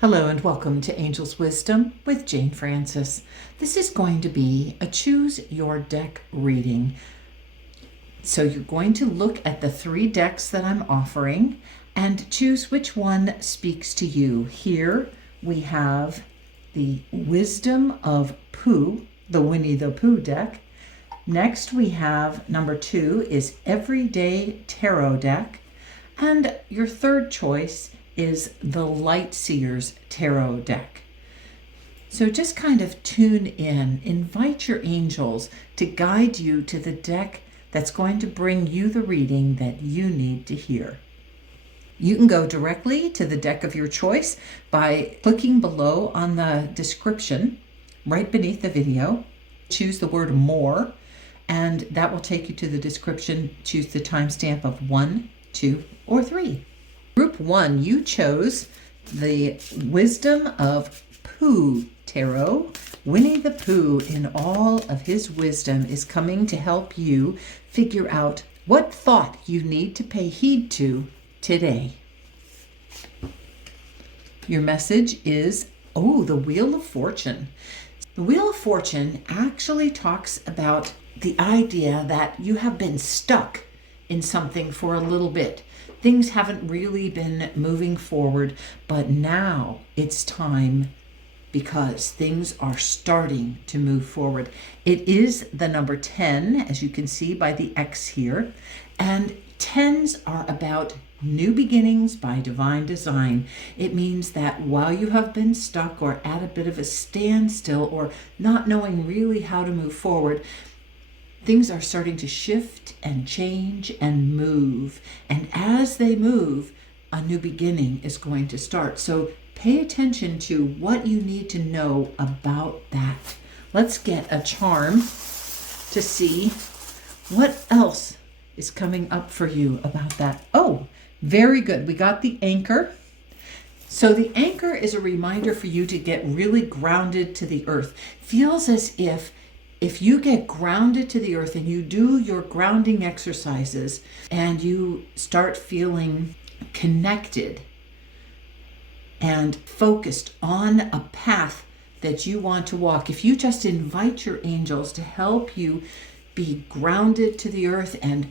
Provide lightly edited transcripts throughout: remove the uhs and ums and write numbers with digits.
Hello and welcome to Angel's Wisdom with Jane Francis. This is going to be a choose your deck reading. So you're going to look at the 3 decks that I'm offering and choose which one speaks to you. Here we have the Wisdom of Pooh, the Winnie the Pooh deck. Next we have number 2 is Everyday Tarot deck. And your third choice is the Lightseers Tarot deck. So just kind of tune in, invite your angels to guide you to the deck that's going to bring you the reading that you need to hear. You can go directly to the deck of your choice by clicking below on the description right beneath the video. Choose the word more, and that will take you to the description. Choose the timestamp of 1, 2, or 3. Group 1, you chose the Wisdom of Pooh Tarot. Winnie the Pooh, in all of his wisdom, is coming to help you figure out what thought you need to pay heed to today. Your message is, the Wheel of Fortune. The Wheel of Fortune actually talks about the idea that you have been stuck in something for a little bit. Things haven't really been moving forward, but now it's time because things are starting to move forward. It is the number 10, as you can see by the X here, and 10s are about new beginnings by divine design. It means that while you have been stuck or at a bit of a standstill or not knowing really how to move forward, things are starting to shift and change and move. And as they move, a new beginning is going to start. So pay attention to what you need to know about that. Let's get a charm to see what else is coming up for you about that. Oh, very good. We got the anchor. So the anchor is a reminder for you to get really grounded to the earth. Feels as if you get grounded to the earth and you do your grounding exercises and you start feeling connected and focused on a path that you want to walk, if you just invite your angels to help you be grounded to the earth and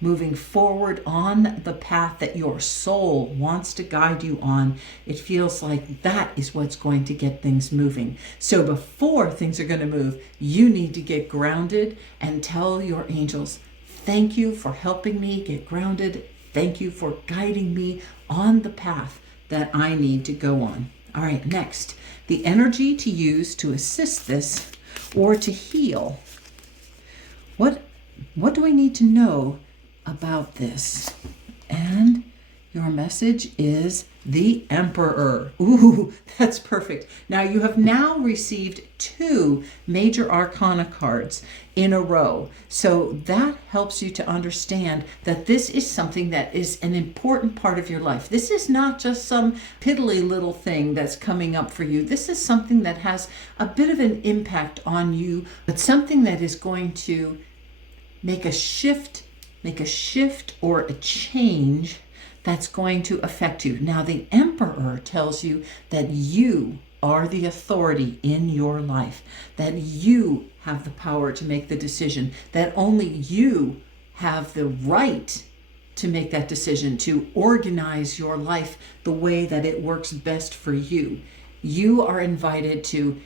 moving forward on the path that your soul wants to guide you on, it feels like that is what's going to get things moving. So before things are going to move, you need to get grounded and tell your angels, thank you for helping me get grounded. Thank you for guiding me on the path that I need to go on. All right, next, the energy to use to assist this or to heal. What do I need to know about this? And your message is the Emperor. Ooh, that's perfect. Now you have now received 2 major arcana cards in a row. So that helps you to understand that this is something that is an important part of your life. This is not just some piddly little thing that's coming up for you. This is something that has a bit of an impact on you, but something that is going to make a shift or a change that's going to affect you. Now, the Emperor tells you that you are the authority in your life, that you have the power to make the decision, that only you have the right to make that decision, to organize your life the way that it works best for you. You are invited to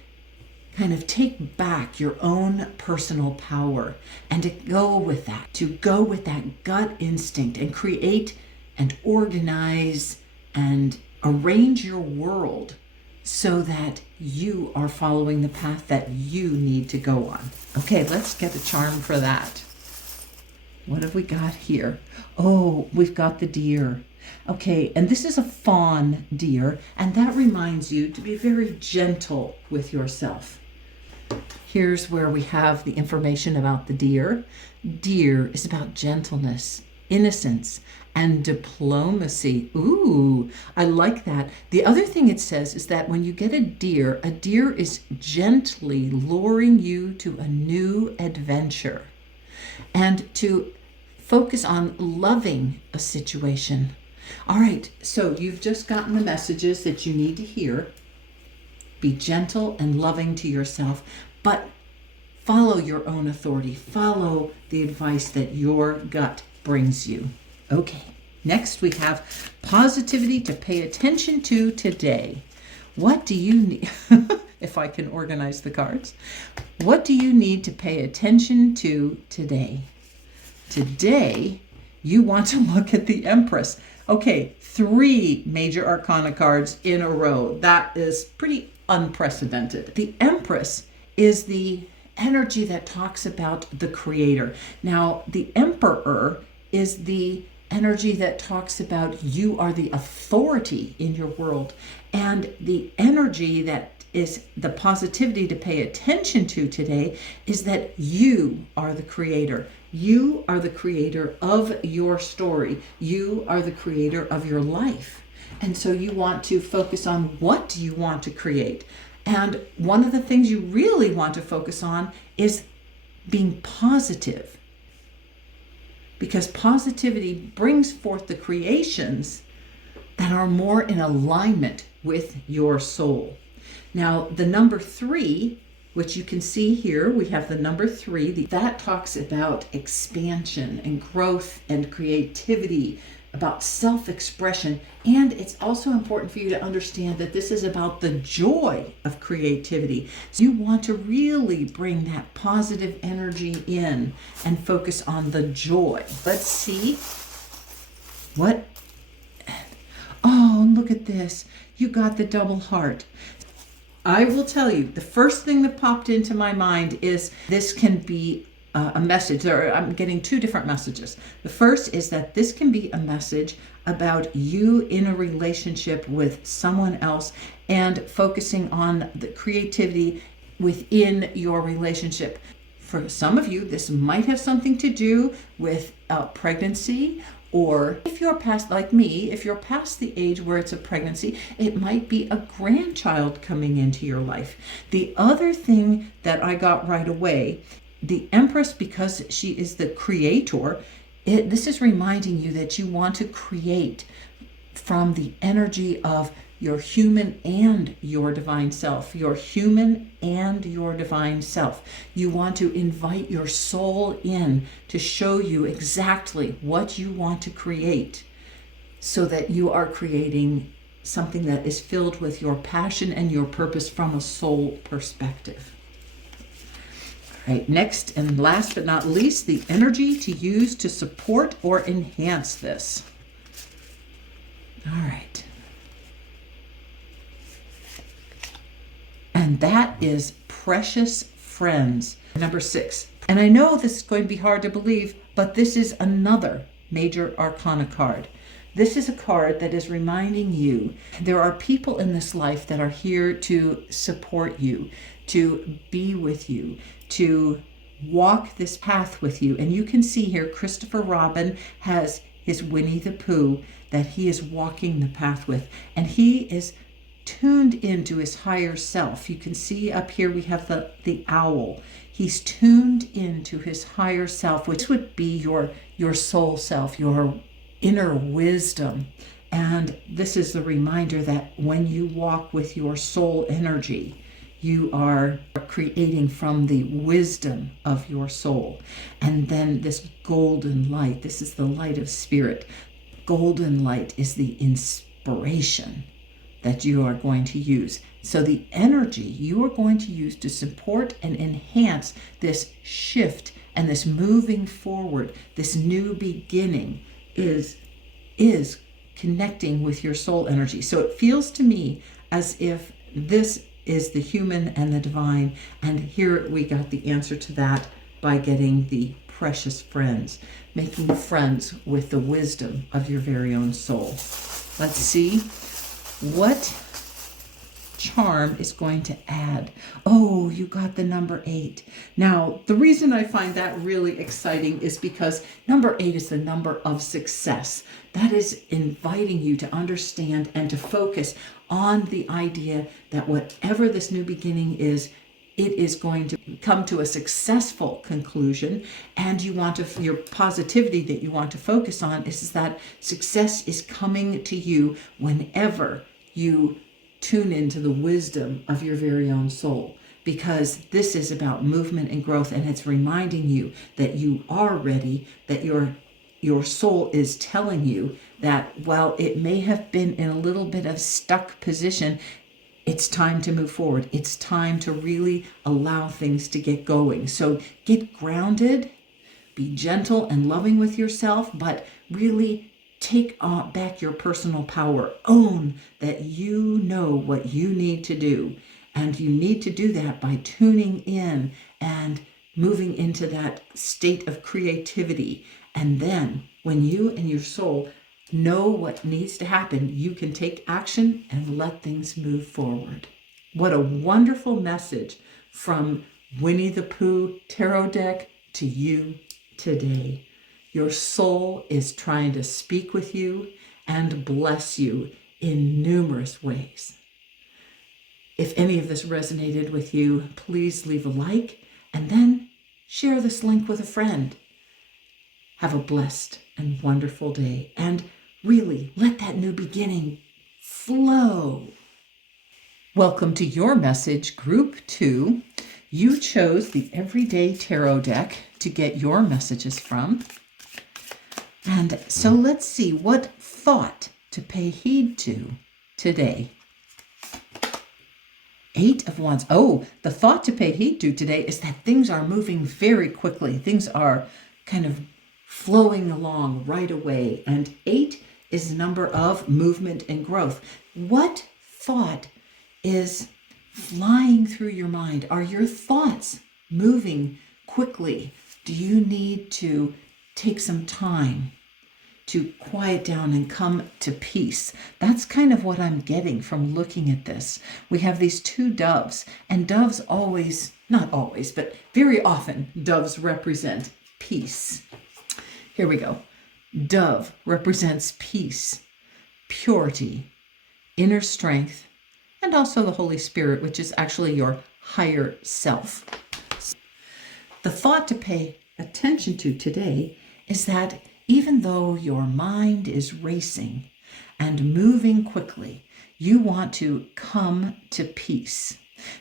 kind of take back your own personal power and to go with that gut instinct and create and organize and arrange your world so that you are following the path that you need to go on. Okay, let's get a charm for that. What have we got here? Oh, we've got the deer. Okay, and this is a fawn deer, and that reminds you to be very gentle with yourself. Here's where we have the information about the deer. Deer is about gentleness, innocence, and diplomacy. Ooh, I like that. The other thing it says is that when you get a deer is gently luring you to a new adventure and to focus on loving a situation All right, so you've just gotten the messages that you need to hear. Be gentle and loving to yourself, but follow your own authority. Follow the advice that your gut brings you. Okay, next we have positivity to pay attention to today. What do you need? If I can organize the cards. What do you need to pay attention to today? Today, you want to look at the Empress. Okay, 3 major arcana cards in a row. That is pretty unprecedented. The Empress is the energy that talks about the creator. Now, the Emperor is the energy that talks about you are the authority in your world. And the energy that is the positivity to pay attention to today is that you are the creator. You are the creator of your story. You are the creator of your life. And so you want to focus on what you want to create. And one of the things you really want to focus on is being positive. Because positivity brings forth the creations that are more in alignment with your soul. Now, the number 3, which you can see here, we have the number 3, that talks about expansion and growth and creativity, about self-expression. And it's also important for you to understand that this is about the joy of creativity. So you want to really bring that positive energy in and focus on the joy. Let's see what, oh, look at this. You got the double heart. I will tell you, the first thing that popped into my mind is this can be a message, or I'm getting 2 different messages. The first is that this can be a message about you in a relationship with someone else and focusing on the creativity within your relationship. For some of you, this might have something to do with pregnancy, or if you're past, like me, if you're past the age where it's a pregnancy, it might be a grandchild coming into your life. The other thing that I got right away, the Empress, because she is the creator, this is reminding you that you want to create from the energy of your human and your divine self. Your human and your divine self. You want to invite your soul in to show you exactly what you want to create so that you are creating something that is filled with your passion and your purpose from a soul perspective. All right, next and last but not least, the energy to use to support or enhance this. All right. And that is precious friends, number 6. And I know this is going to be hard to believe, but this is another major arcana card. This is a card that is reminding you there are people in this life that are here to support you, to be with you, to walk this path with you. And you can see here, Christopher Robin has his Winnie the Pooh that he is walking the path with. And he is tuned into his higher self. You can see up here we have the owl. He's tuned into his higher self, which would be your soul self, your inner wisdom. And this is the reminder that when you walk with your soul energy, you are creating from the wisdom of your soul. And then this golden light, this is the light of spirit. Golden light is the inspiration that you are going to use. So the energy you are going to use to support and enhance this shift and this moving forward, this new beginning is connecting with your soul energy. So it feels to me as if this is the human and the divine. And here we got the answer to that by getting the precious friends, making friends with the wisdom of your very own soul. Let's see what charm is going to add. Oh, you got the number 8. Now, the reason I find that really exciting is because number 8 is the number of success. That is inviting you to understand and to focus on the idea that whatever this new beginning is, it is going to come to a successful conclusion. And you want to, your positivity that you want to focus on is that success is coming to you whenever you tune into the wisdom of your very own soul. Because this is about movement and growth, and it's reminding you that you are ready, that your soul is telling you that while it may have been in a little bit of stuck position, it's time to move forward. It's time to really allow things to get going. So get grounded, be gentle and loving with yourself, but really take back your personal power. Own that you know what you need to do. And you need to do that by tuning in and moving into that state of creativity. And then when you and your soul know what needs to happen, you can take action and let things move forward. What a wonderful message from Winnie the Pooh tarot deck to you today. Your soul is trying to speak with you and bless you in numerous ways. If any of this resonated with you, please leave a like and then share this link with a friend. Have a blessed and wonderful day, and really let that new beginning flow. Welcome to your message, Group 2. You chose the Everyday Tarot deck to get your messages from. And so let's see what thought to pay heed to today. 8 of Wands. Oh, the thought to pay heed to today is that things are moving very quickly. Things are kind of flowing along right away. And 8 is the number of movement and growth. What thought is flying through your mind? Are your thoughts moving quickly? Do you need to take some time to quiet down and come to peace? That's kind of what I'm getting from looking at this. We have these 2 doves, and doves always, not always, but very often, doves represent peace. Here we go. Dove represents peace, purity, inner strength, and also the Holy Spirit, which is actually your higher self. The thought to pay attention to today is that even though your mind is racing and moving quickly, you want to come to peace.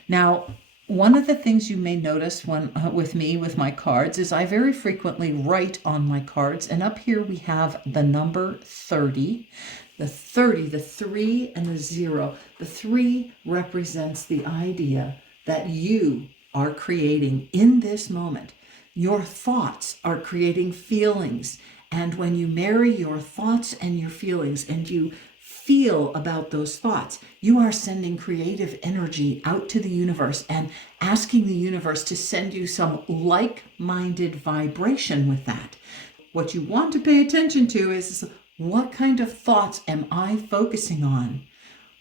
Now, one of the things you may notice when with my cards is I very frequently write on my cards, and up here we have the number 30. The 30, the 3 and the 0. The 3 represents the idea that you are creating in this moment. Your thoughts are creating feelings. And when you marry your thoughts and your feelings and you feel about those thoughts, you are sending creative energy out to the universe and asking the universe to send you some like-minded vibration with that. What you want to pay attention to is, what kind of thoughts am I focusing on?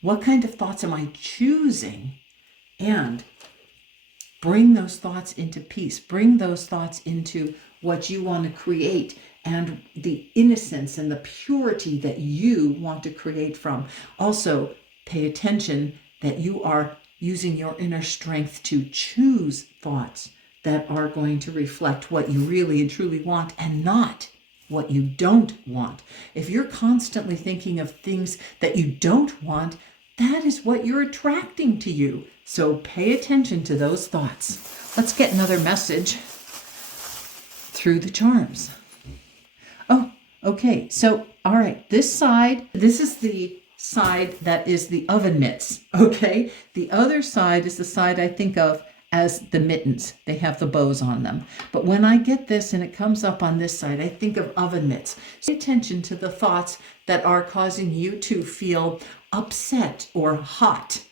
What kind of thoughts am I choosing? And bring those thoughts into peace. Bring those thoughts into what you want to create and the innocence and the purity that you want to create from. Also, pay attention that you are using your inner strength to choose thoughts that are going to reflect what you really and truly want and not what you don't want. If you're constantly thinking of things that you don't want, that is what you're attracting to you. So pay attention to those thoughts. Let's get another message through the charms. Oh, okay. So, all right, this is the side that is the oven mitts, okay? The other side is the side I think of as the mittens. They have the bows on them. But when I get this and it comes up on this side, I think of oven mitts. So pay attention to the thoughts that are causing you to feel upset or hot.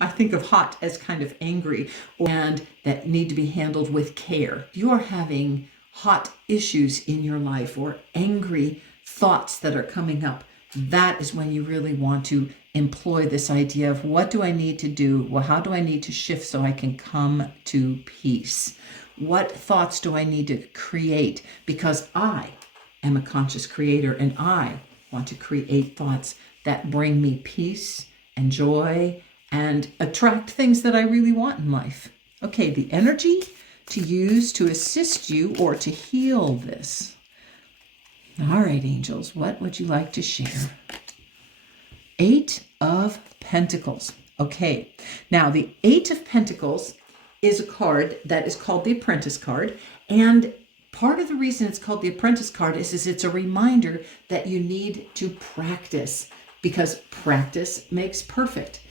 I think of hot as kind of angry and that need to be handled with care. If you are having hot issues in your life or angry thoughts that are coming up, that is when you really want to employ this idea of, what do I need to do? Well, how do I need to shift so I can come to peace? What thoughts do I need to create? Because I am a conscious creator and I want to create thoughts that bring me peace and joy and attract things that I really want in life. Okay, the energy to use to assist you or to heal this. All right, angels, what would you like to share? 8 of Pentacles. Okay, now the 8 of Pentacles is a card that is called the Apprentice card. And part of the reason it's called the Apprentice card is it's a reminder that you need to practice, because practice makes perfect.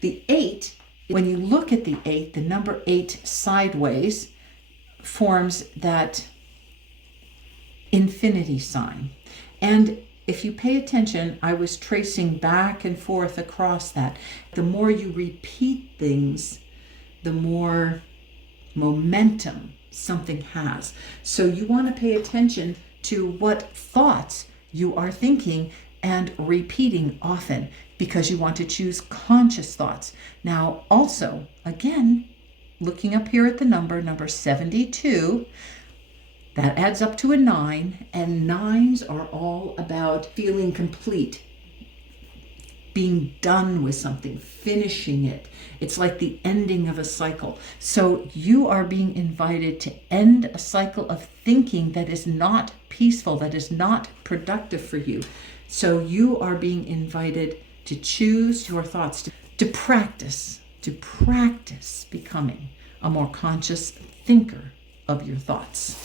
The 8, when you look at the 8, the number 8 sideways forms that infinity sign. And if you pay attention, I was tracing back and forth across that. The more you repeat things, the more momentum something has. So you want to pay attention to what thoughts you are thinking and repeating often, because you want to choose conscious thoughts. Now, also, again, looking up here at the number 72, that adds up to a 9, and 9s are all about feeling complete, being done with something, finishing it. It's like the ending of a cycle. So you are being invited to end a cycle of thinking that is not peaceful, that is not productive for you. So you are being invited to choose your thoughts, to practice becoming a more conscious thinker of your thoughts.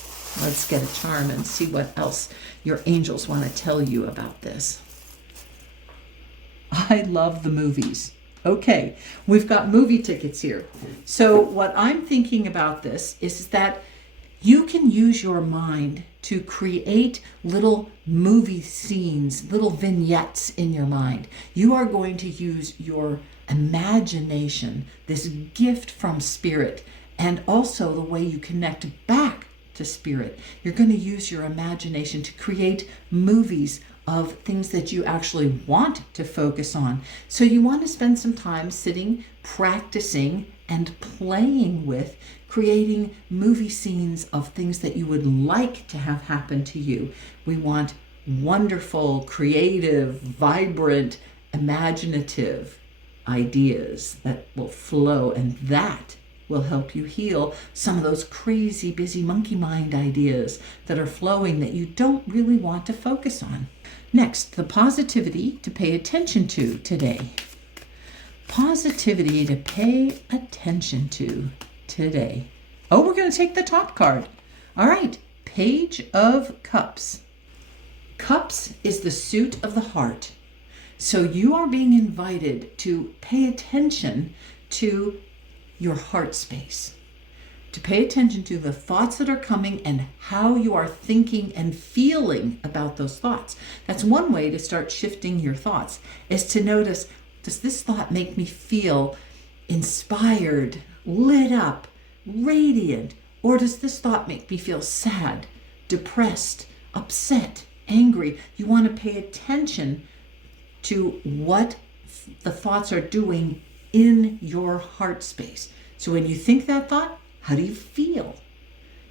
Let's get a charm and see what else your angels want to tell you about this. I love the movies. Okay, we've got movie tickets here. So what I'm thinking about this is that you can use your mind to create little movie scenes, little vignettes in your mind. You are going to use your imagination, this gift from spirit, and also the way you connect back to spirit. You're going to use your imagination to create movies of things that you actually want to focus on. So you want to spend some time sitting, practicing, and playing with creating movie scenes of things that you would like to have happen to you. We want wonderful, creative, vibrant, imaginative ideas that will flow, and that will help you heal some of those crazy, busy monkey mind ideas that are flowing that you don't really want to focus on. Next, the positivity to pay attention to today. Positivity to pay attention to today. Oh, we're going to take the top card. All right, Page of Cups. Cups is the suit of the heart. So you are being invited to pay attention to your heart space, to pay attention to the thoughts that are coming and how you are thinking and feeling about those thoughts. That's one way to start shifting your thoughts, is to notice, does this thought make me feel inspired, lit up, radiant, or does this thought make me feel sad, depressed, upset, angry? You want to pay attention to what the thoughts are doing in your heart space. So when you think that thought, how do you feel?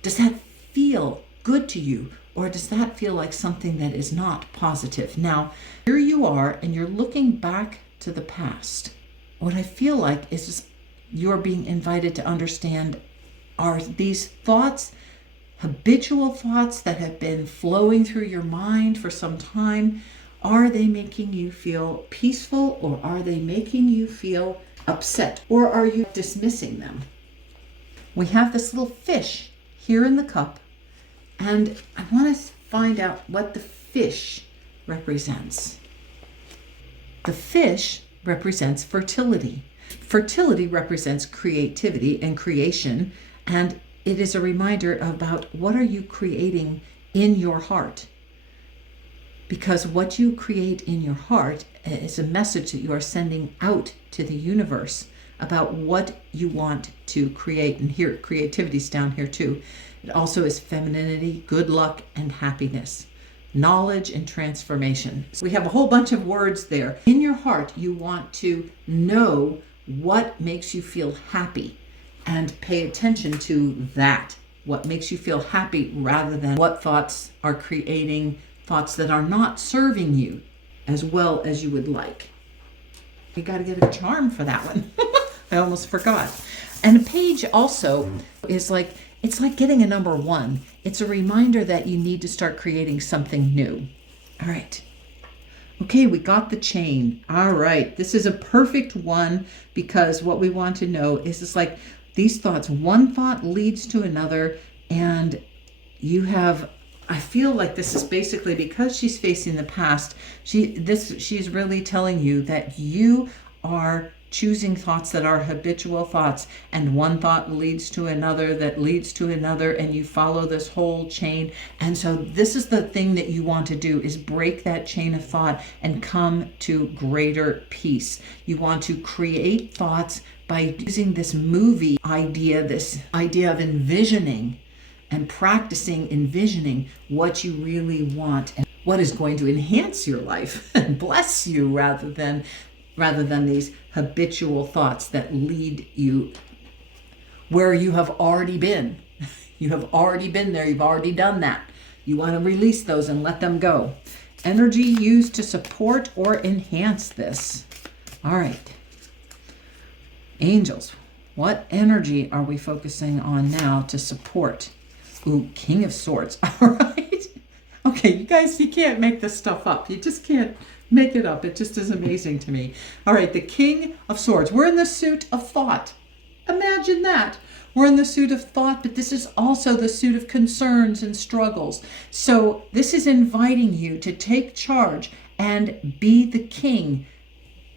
Does that feel good to you, or does that feel like something that is not positive? Now, here you are, and you're looking back to the past. What I feel like is you're being invited to understand, are these thoughts habitual thoughts that have been flowing through your mind for some time? Are they making you feel peaceful, or are they making you feel upset, or are you dismissing them? We have this little fish here in the cup, and I want to find out what the fish represents. The fish represents fertility. Fertility represents creativity and creation, and it is a reminder about what are you creating in your heart. Because what you create in your heart is a message that you are sending out to the universe about what you want to create. And here, creativity's down here too. It also is femininity, good luck, and happiness, knowledge and transformation. So we have a whole bunch of words there. In your heart, you want to know what makes you feel happy and pay attention to that. What makes you feel happy, rather than what thoughts are creating thoughts that are not serving you as well as you would like. You got to get a charm for that one. I almost forgot. And a page also is like, it's like getting a number 1. It's a reminder that you need to start creating something new. All right. Okay, we got the chain. All right. This is a perfect one because what we want to know is it's like these thoughts, one thought leads to another, and you have, I feel like this is basically because she's facing the past. She's really telling you that you are choosing thoughts that are habitual thoughts, and one thought leads to another that leads to another, and you follow this whole chain. And so this is the thing that you want to do, is break that chain of thought and come to greater peace. You want to create thoughts by using this movie idea, this idea of envisioning and practicing envisioning what you really want and what is going to enhance your life and bless you, rather than these habitual thoughts that lead you where you have already been. You have already been there. You've already done that. You want to release those and let them go. Energy used to support or enhance this. All right. Angels, what energy are we focusing on now to support? Ooh, King of Swords. All right. Okay, you guys, you can't make this stuff up. You just can't make it up. It just is amazing to me. All right, the King of Swords. We're in the suit of thought. Imagine that. We're in the suit of thought, but this is also the suit of concerns and struggles. So this is inviting you to take charge and be the king.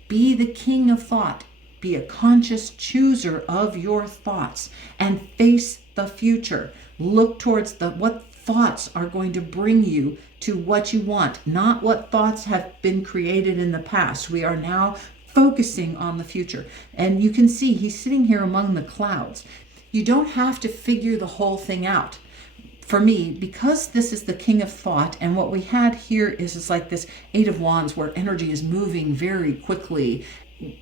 Be the king of thought. Be a conscious chooser of your thoughts and face the future. Look towards what thoughts are going to bring you to what you want, not what thoughts have been created in the past. We are now focusing on the future. And you can see he's sitting here among the clouds. You don't have to figure the whole thing out. For me, because this is the King of Thought, and what we had here is like this 8 of Wands where energy is moving very quickly.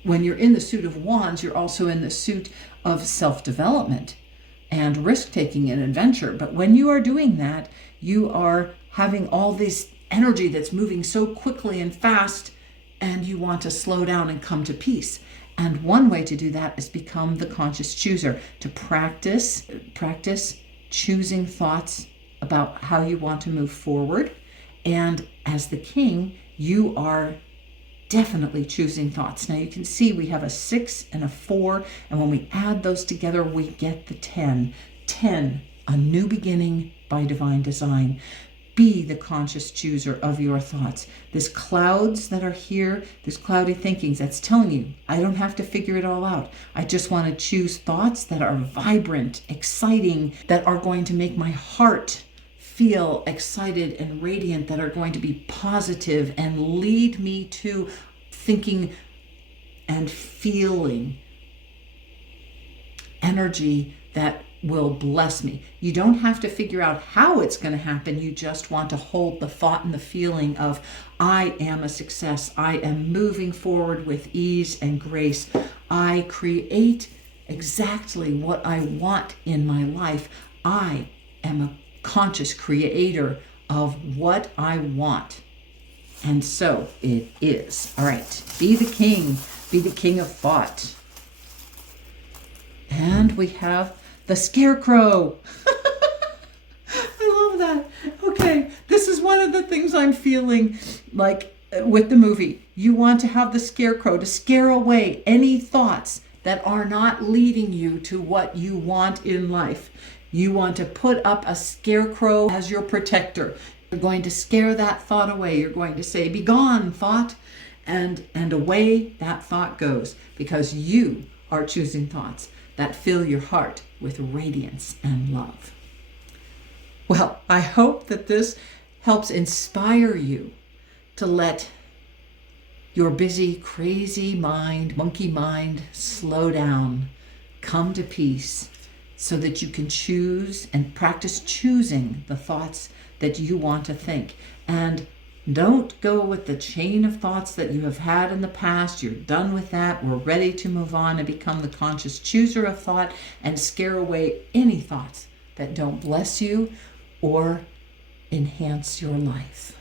When you're in the suit of Wands, you're also in the suit of self-development and risk-taking and adventure. But when you are doing that, you are having all this energy that's moving so quickly and fast, and you want to slow down and come to peace. And one way to do that is become the conscious chooser, to practice choosing thoughts about how you want to move forward. And as the king, you are definitely choosing thoughts. Now you can see we have a 6 and a 4, and when we add those together, we get the 10. 10, a new beginning by divine design. Be the conscious chooser of your thoughts. This clouds that are here, this cloudy thinkings, that's telling you, I don't have to figure it all out. I just want to choose thoughts that are vibrant, exciting, that are going to make my heart feel excited and radiant, that are going to be positive and lead me to thinking and feeling energy that will bless me. You don't have to figure out how it's going to happen. You just want to hold the thought and the feeling of, I am a success. I am moving forward with ease and grace. I create exactly what I want in my life. I am a conscious creator of what I want. And so it is. All right. Be the king of thought. And we have the Scarecrow. I love that. Okay. This is one of the things I'm feeling like with the movie. You want to have the Scarecrow to scare away any thoughts that are not leading you to what you want in life. You want to put up a scarecrow as your protector. You're going to scare that thought away. You're going to say, be gone, thought. And away that thought goes, because you are choosing thoughts that fill your heart with radiance and love. Well, I hope that this helps inspire you to let your busy, crazy mind, monkey mind, slow down, come to peace, so that you can choose and practice choosing the thoughts that you want to think. And don't go with the chain of thoughts that you have had in the past. You're done with that. We're ready to move on and become the conscious chooser of thought and scare away any thoughts that don't bless you or enhance your life.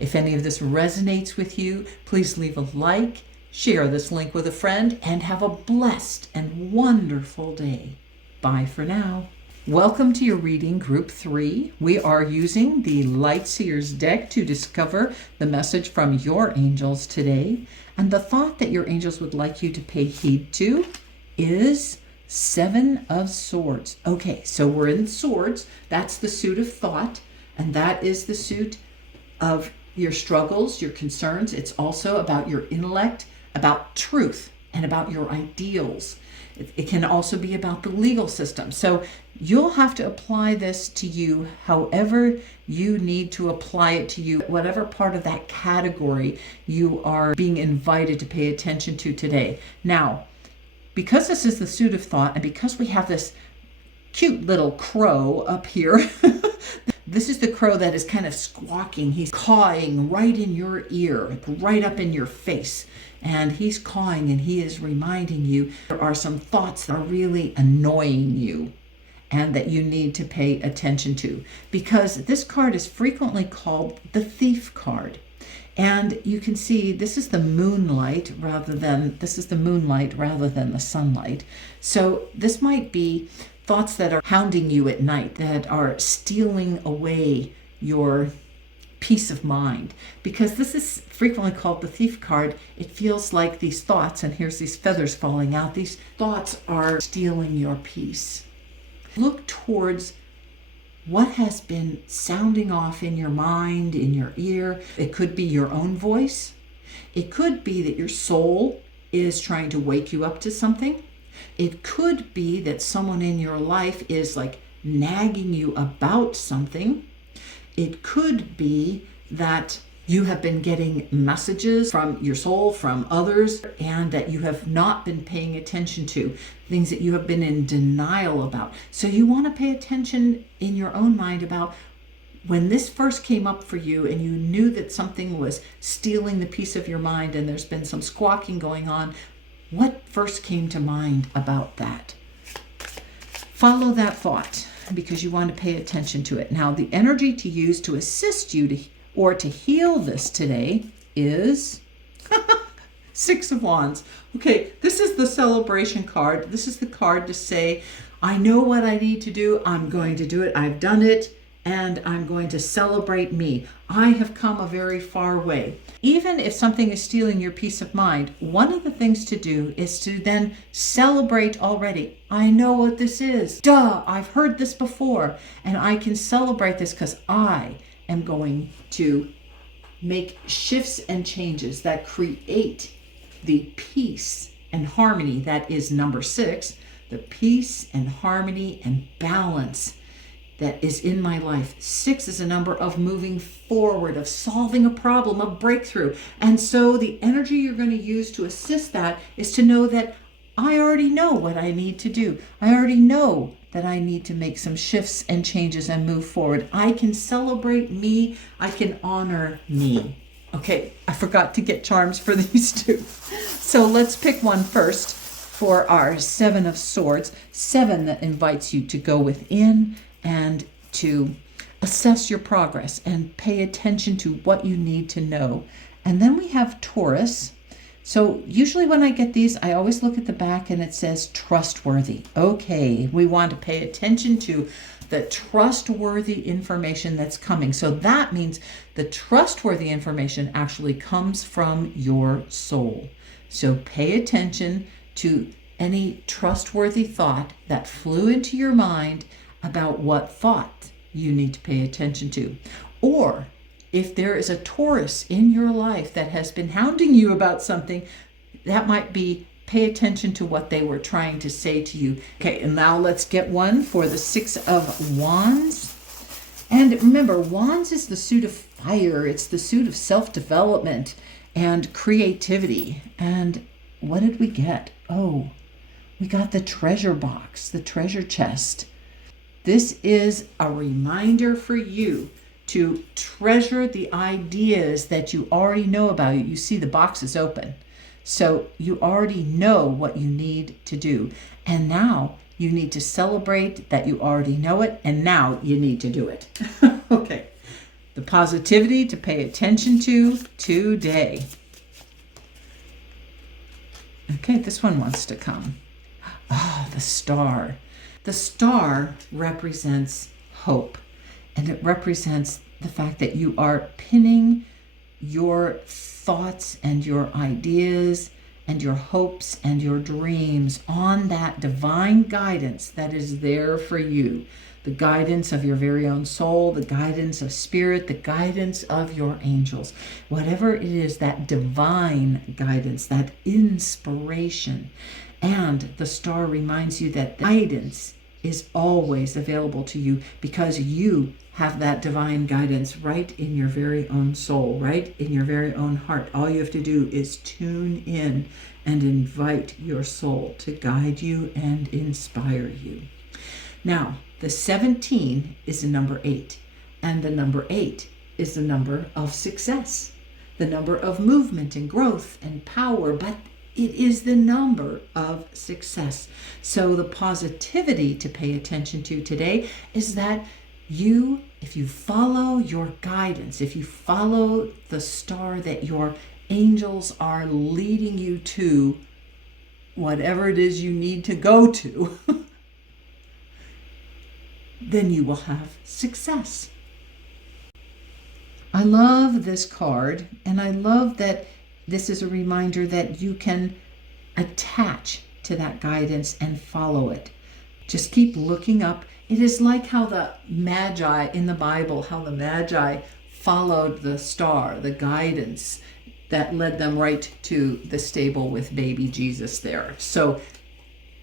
If any of this resonates with you, please leave a like, Share this link with a friend and have a blessed and wonderful day. Bye for now. Welcome to your reading group 3. We are using the Lightseers deck to discover the message from your angels today. And the thought that your angels would like you to pay heed to is 7 of Swords. Okay, so we're in Swords. That's the suit of thought, and that is the suit of your struggles, your concerns. It's also about your intellect, about truth, and about your ideals. It can also be about the legal system. So you'll have to apply this to you however you need to apply it to you, whatever part of that category you are being invited to pay attention to today. Now, because this is the suit of thought, and because we have this cute little crow up here, this is the crow that is kind of squawking. He's cawing right in your ear, right up in your face. And he's cawing and he is reminding you there are some thoughts that are really annoying you and that you need to pay attention to. Because this card is frequently called the Thief card. And you can see this is the moonlight rather than the sunlight. So this might be thoughts that are hounding you at night, that are stealing away your peace of mind. Because this is frequently called the Thief card, it feels like these thoughts, and here's these feathers falling out, these thoughts are stealing your peace. Look towards what has been sounding off in your mind, in your ear. It could be your own voice. It could be that your soul is trying to wake you up to something. It could be that someone in your life is like nagging you about something. It could be that you have been getting messages from your soul, from others, and that you have not been paying attention to, things that you have been in denial about. So you want to pay attention in your own mind about when this first came up for you and you knew that something was stealing the peace of your mind and there's been some squawking going on. What first came to mind about that? Follow that thought because you want to pay attention to it. Now, the energy to use to assist you to heal this today is 6 of Wands. Okay, this is the celebration card. This is the card to say, I know what I need to do. I'm going to do it. I've done it. And I'm going to celebrate me. I have come a very far way. Even if something is stealing your peace of mind, one of the things to do is to then celebrate already. I know what this is. Duh, I've heard this before. And I can celebrate this because I am going to make shifts and changes that create the peace and harmony that is number 6, the peace and harmony and balance that is in my life. 6 is a number of moving forward, of solving a problem, of breakthrough. And so the energy you're going to use to assist that is to know that I already know what I need to do. I already know that I need to make some shifts and changes and move forward. I can celebrate me. I can honor me. Okay, I forgot to get charms for these two. So let's pick one first for our 7 of Swords. 7 that invites you to go within and to assess your progress and pay attention to what you need to know. And then we have Taurus. So usually when I get these, I always look at the back and it says trustworthy. Okay, we want to pay attention to the trustworthy information that's coming. So that means the trustworthy information actually comes from your soul. So pay attention to any trustworthy thought that flew into your mind about what thought you need to pay attention to. Or if there is a Taurus in your life that has been hounding you about something, that might be pay attention to what they were trying to say to you. Okay, and now let's get one for the 6 of Wands. And remember, Wands is the suit of fire. It's the suit of self-development and creativity. And what did we get? Oh, we got the treasure box, the treasure chest. This is a reminder for you to treasure the ideas that you already know about. You see the box is open. So you already know what you need to do. And now you need to celebrate that you already know it. And now you need to do it. Okay. The positivity to pay attention to today. Okay, this one wants to come. Oh, the star. The star represents hope, and it represents the fact that you are pinning your thoughts and your ideas and your hopes and your dreams on that divine guidance that is there for you. The guidance of your very own soul, the guidance of spirit, the guidance of your angels. Whatever it is, that divine guidance, that inspiration. And the star reminds you that guidance is always available to you because you have that divine guidance right in your very own soul, right in your very own heart. All you have to do is tune in and invite your soul to guide you and inspire you. Now, the 17 is the number 8, and the number 8 is the number of success, the number of movement and growth and power, but it is the number of success. So the positivity to pay attention to today is that if you follow your guidance, if you follow the star that your angels are leading you to, whatever it is you need to go to, then you will have success. I love this card, and I love that this is a reminder that you can attach to that guidance and follow it. Just keep looking up. It is like how the Magi in the Bible, how the Magi followed the star, the guidance that led them right to the stable with baby Jesus there. So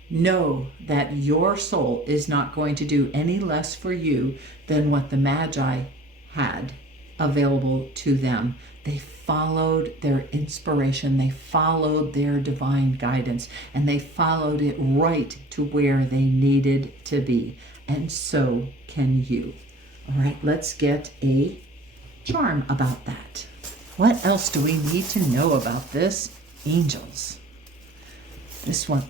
know that your soul is not going to do any less for you than what the Magi had available to them. They followed their inspiration, they followed their divine guidance, and they followed it right to where they needed to be. And so can you. All right, let's get a charm about that. What else do we need to know about this? Angels. This one,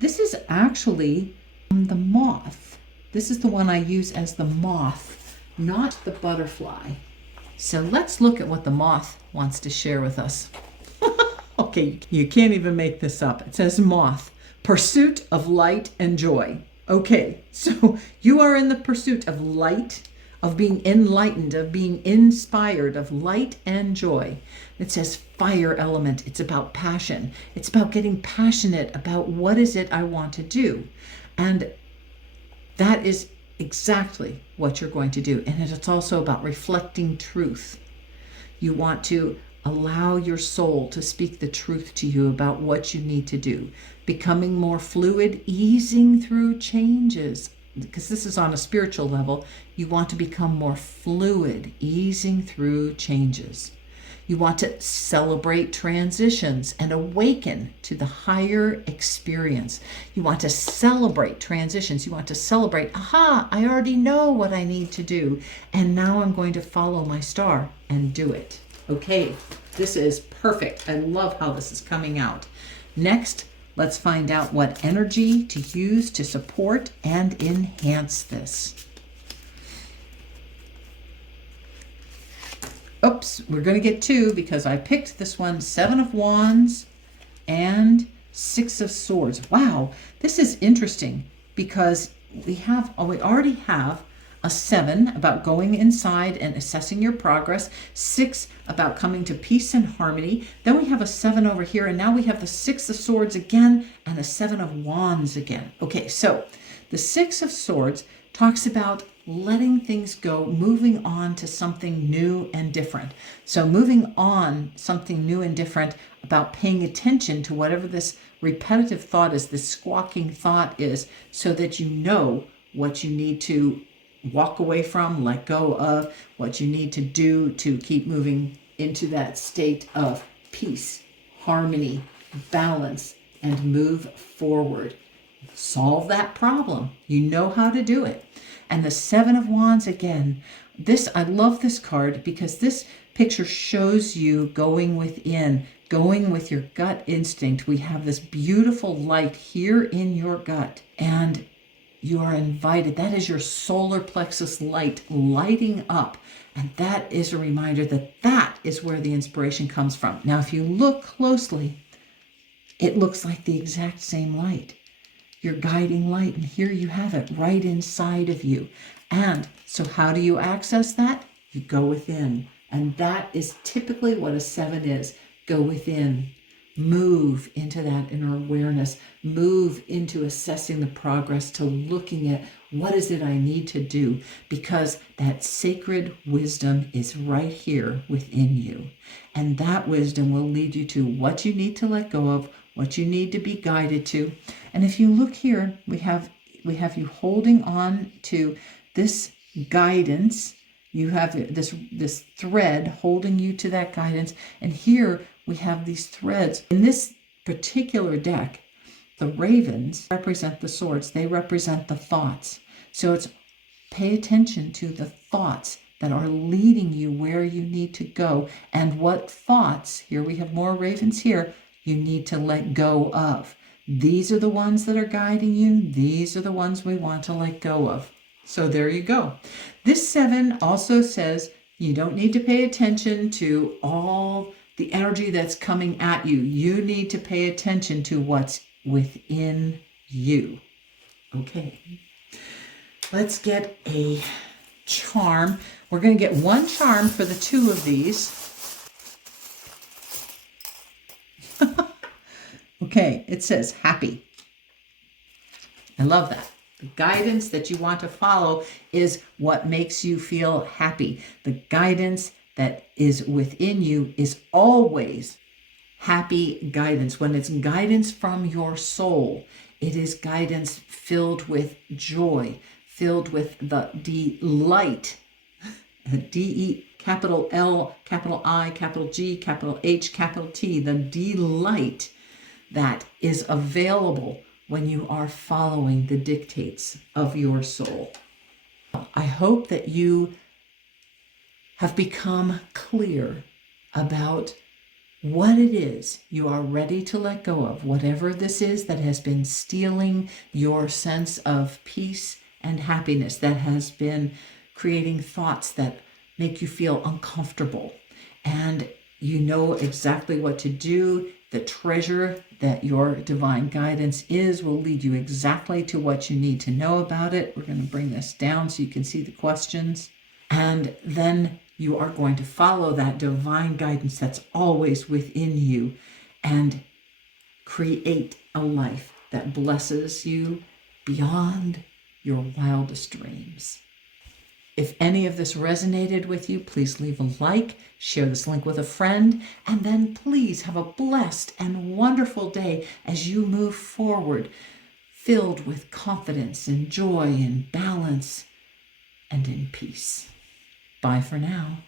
this is actually the moth. This is the one I use as the moth, not the butterfly. So let's look at what the moth wants to share with us. Okay, you can't even make this up. It says moth, pursuit of light and joy. Okay, so you are in the pursuit of light, of being enlightened, of being inspired, of light and joy. It says fire element. It's about passion. It's about getting passionate about what is it I want to do. And that is exactly what you're going to do. And it's also about reflecting truth. You want to allow your soul to speak the truth to you about what you need to do. Becoming more fluid, easing through changes. Because this is on a spiritual level, you want to become more fluid, easing through changes. You want to celebrate transitions and awaken to the higher experience. You want to celebrate transitions. You want to celebrate, aha, I already know what I need to do. And now I'm going to follow my star and do it. Okay, this is perfect. I love how this is coming out. Next, let's find out what energy to use to support and enhance this. Oops, we're going to get 2 because I picked this one, 7 of Wands and 6 of Swords. Wow, this is interesting because we already have a 7 about going inside and assessing your progress, 6 about coming to peace and harmony. Then we have a 7 over here, and now we have the 6 of Swords again and a 7 of Wands again. Okay, so the 6 of Swords talks about letting things go, moving on to something new and different. So moving on, something new and different, about paying attention to whatever this repetitive thought is, this squawking thought is, so that you know what you need to walk away from, let go of, what you need to do to keep moving into that state of peace, harmony, balance, and move forward. Solve that problem. You know how to do it. And the 7 of Wands again. I love this card because this picture shows you going within, going with your gut instinct. We have this beautiful light here in your gut, and you are invited. That is your solar plexus light lighting up. And that is a reminder that that is where the inspiration comes from. Now, if you look closely, It looks like the exact same light, your guiding light. And here you have it right inside of you. And so how do you access that? You go within. And that is typically what a 7 is. Go within. Move into that inner awareness. Move into assessing the progress, to looking at what is it I need to do, because that sacred wisdom is right here within you. And that wisdom will lead you to what you need to let go of, what you need to be guided to. And if you look here, we have you holding on to this guidance. You have this thread holding you to that guidance. And here we have these threads. In this particular deck, the ravens represent the swords. They represent the thoughts. So it's pay attention to the thoughts that are leading you where you need to go, and what thoughts, here we have more ravens here, you need to let go of. These are the ones that are guiding you. These are the ones we want to let go of. So there you go. This 7 also says you don't need to pay attention to all the energy that's coming at you. You need to pay attention to what's within you. Okay. Let's get a charm. We're going to get one charm for the 2 of these. Okay, it says happy. I love that. The guidance that you want to follow is what makes you feel happy. The guidance that is within you is always happy guidance. When it's guidance from your soul, it is guidance filled with joy, filled with the delight, D-E, capital L, capital I, capital G, capital H, capital T, the delight that is available when you are following the dictates of your soul. I hope that you have become clear about what it is you are ready to let go of, whatever this is that has been stealing your sense of peace and happiness, that has been creating thoughts that make you feel uncomfortable. And you know exactly what to do. The treasure that your divine guidance is will lead you exactly to what you need to know about it. We're going to bring this down so you can see the questions. And then you are going to follow that divine guidance that's always within you and create a life that blesses you beyond your wildest dreams. If any of this resonated with you, please leave a like, share this link with a friend, and then please have a blessed and wonderful day as you move forward, filled with confidence and joy and balance and in peace. Bye for now.